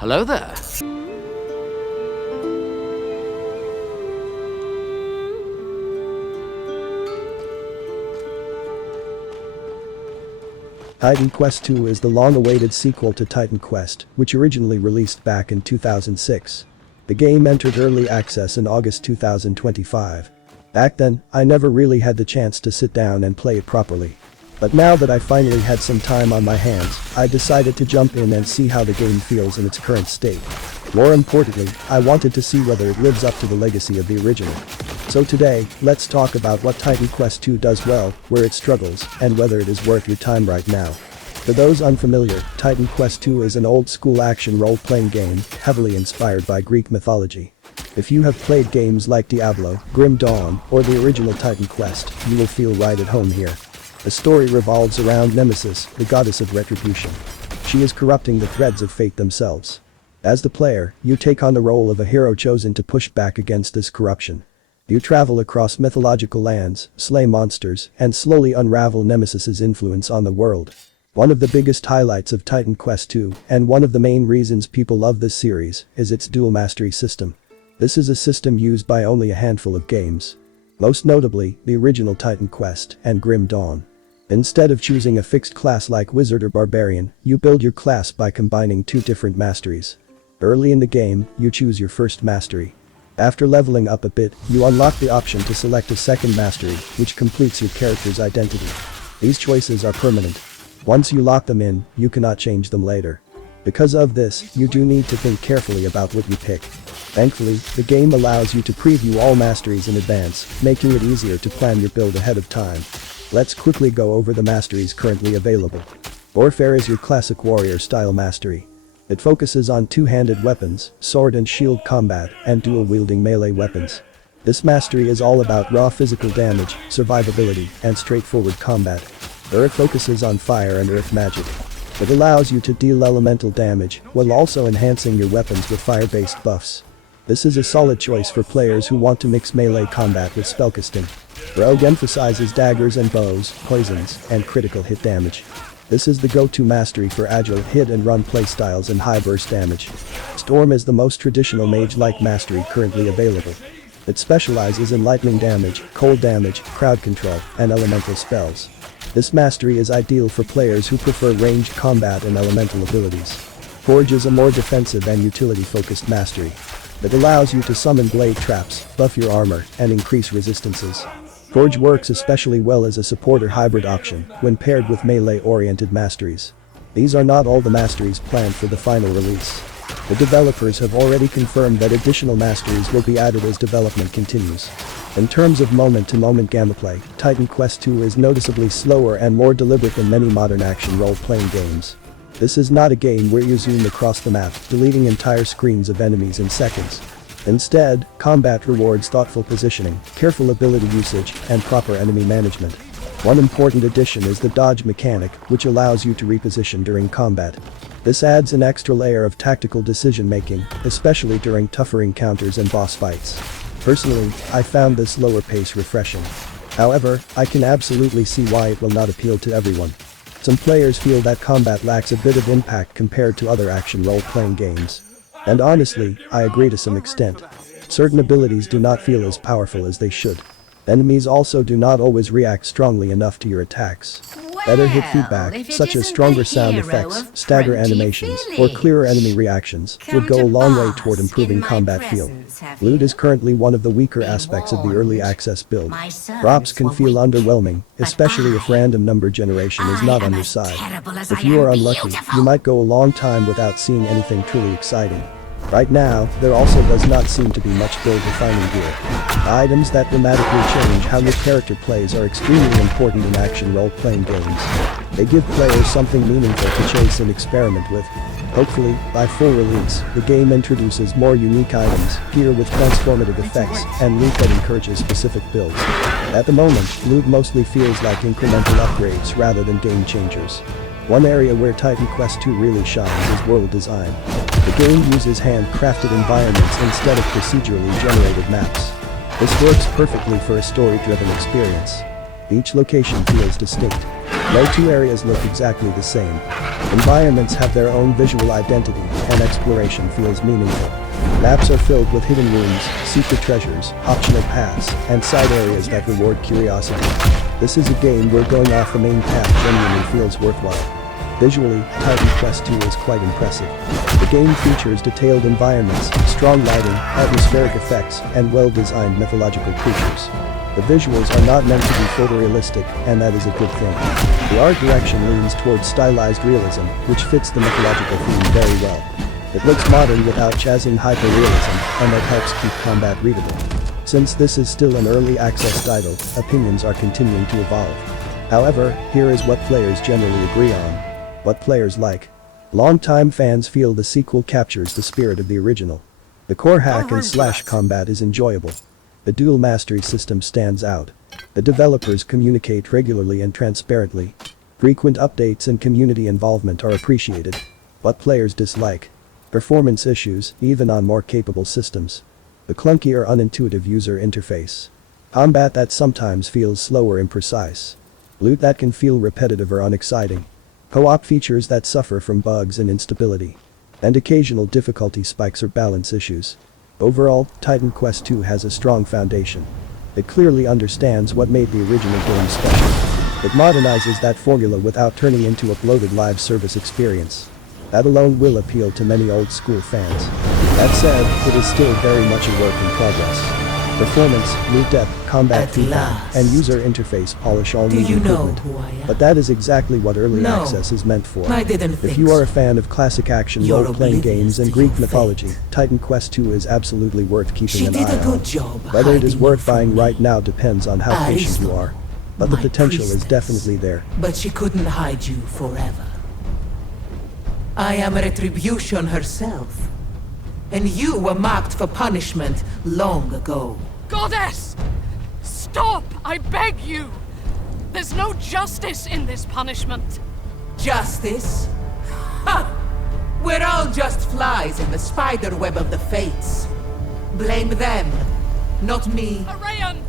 Hello there. Titan Quest II is the long-awaited sequel to Titan Quest, which originally released back in 2006. The game entered early access in August 2025. Back then, I never really had the chance to sit down and play it properly. But now that I finally had some time on my hands, I decided to jump in and see how the game feels in its current state. More importantly, I wanted to see whether it lives up to the legacy of the original. So today, let's talk about what Titan Quest II does well, where it struggles, and whether it is worth your time right now. For those unfamiliar, Titan Quest II is an old-school action role-playing game, heavily inspired by Greek mythology. If you have played games like Diablo, Grim Dawn, or the original Titan Quest, you will feel right at home here. The story revolves around Nemesis, the goddess of retribution. She is corrupting the threads of fate themselves. As the player, you take on the role of a hero chosen to push back against this corruption. You travel across mythological lands, slay monsters, and slowly unravel Nemesis's influence on the world. One of the biggest highlights of Titan Quest II, and one of the main reasons people love this series, is its dual mastery system. This is a system used by only a handful of games. Most notably, the original Titan Quest and Grim Dawn. Instead of choosing a fixed class like Wizard or Barbarian, you build your class by combining two different masteries. Early in the game, you choose your first mastery. After leveling up a bit, you unlock the option to select a second mastery, which completes your character's identity. These choices are permanent. Once you lock them in, you cannot change them later. Because of this, you do need to think carefully about what you pick. Thankfully, the game allows you to preview all masteries in advance, making it easier to plan your build ahead of time. Let's quickly go over the masteries currently available. Warfare is your classic warrior-style mastery. It focuses on two-handed weapons, sword and shield combat, and dual-wielding melee weapons. This mastery is all about raw physical damage, survivability, and straightforward combat. Earth focuses on fire and earth magic. It allows you to deal elemental damage, while also enhancing your weapons with fire-based buffs. This is a solid choice for players who want to mix melee combat with spellcasting. Rogue emphasizes daggers and bows, poisons, and critical hit damage. This is the go-to mastery for agile hit-and-run playstyles and high burst damage. Storm is the most traditional mage-like mastery currently available. It specializes in lightning damage, cold damage, crowd control, and elemental spells. This mastery is ideal for players who prefer ranged combat and elemental abilities. Forge is a more defensive and utility-focused mastery. It allows you to summon blade traps, buff your armor, and increase resistances. Forge works especially well as a support or hybrid option when paired with melee-oriented masteries. These are not all the masteries planned for the final release. The developers have already confirmed that additional masteries will be added as development continues. In terms of moment-to-moment gameplay, Titan Quest II is noticeably slower and more deliberate than many modern action role-playing games. This is not a game where you zoom across the map, deleting entire screens of enemies in seconds. Instead, combat rewards thoughtful positioning, careful ability usage, and proper enemy management. One important addition is the dodge mechanic, which allows you to reposition during combat. This adds an extra layer of tactical decision-making, especially during tougher encounters and boss fights. Personally, I found this slower pace refreshing. However, I can absolutely see why it will not appeal to everyone. Some players feel that combat lacks a bit of impact compared to other action role-playing games. And honestly, I agree to some extent. Certain abilities do not feel as powerful as they should. Enemies also do not always react strongly enough to your attacks. Better hit feedback, such as stronger sound effects, stagger animations, or clearer enemy reactions, would go a long way toward improving combat feel. Loot is currently one of the weaker aspects of the early access build. Drops can feel underwhelming, especially if random number generation is not on your side. If you are unlucky, you might go a long time without seeing anything truly exciting. Right now, there also does not seem to be much build-defining gear. Items that dramatically change how your character plays are extremely important in action role-playing games. They give players something meaningful to chase and experiment with. Hopefully, by full release, the game introduces more unique items, gear with transformative effects, and loot that encourages specific builds. At the moment, loot mostly feels like incremental upgrades rather than game changers. One area where Titan Quest II really shines is world design. The game uses handcrafted environments instead of procedurally generated maps. This works perfectly for a story-driven experience. Each location feels distinct. No two areas look exactly the same. Environments have their own visual identity, and exploration feels meaningful. Maps are filled with hidden rooms, secret treasures, optional paths, and side areas that reward curiosity. This is a game where going off the main path genuinely feels worthwhile. Visually, Titan Quest II is quite impressive. The game features detailed environments, strong lighting, atmospheric effects, and well-designed mythological creatures. The visuals are not meant to be photorealistic, and that is a good thing. The art direction leans towards stylized realism, which fits the mythological theme very well. It looks modern without jazzing hyper-realism, and that helps keep combat readable. Since this is still an early access title, opinions are continuing to evolve. However, here is what players generally agree on. What players like. Longtime fans feel the sequel captures the spirit of the original. The core hack and slash combat is enjoyable. The dual mastery system stands out. The developers communicate regularly and transparently. Frequent updates and community involvement are appreciated. What players dislike. Performance issues, even on more capable systems. The clunky or unintuitive user interface. Combat that sometimes feels slow or imprecise. Loot that can feel repetitive or unexciting. Co-op features that suffer from bugs and instability. And occasional difficulty spikes or balance issues. Overall, Titan Quest II has a strong foundation. It clearly understands what made the original game special. It modernizes that formula without turning into a bloated live service experience. That alone will appeal to many old-school fans. That said, it is still very much a work in progress. Performance, loot depth, combat feedback, and user interface polish all need improvement. But that is exactly what early access is meant for. If you are a fan of classic action role-playing games and Greek mythology, Titan Quest II is absolutely worth keeping an eye on. Whether it is worth buying right now depends on how patient you are. But the potential is definitely there. But she couldn't hide you forever. I am Retribution herself. And you were marked for punishment long ago. Goddess! Stop! I beg you! There's no justice in this punishment. Justice? Ha! We're all just flies in the spider web of the fates. Blame them, not me. Arayan!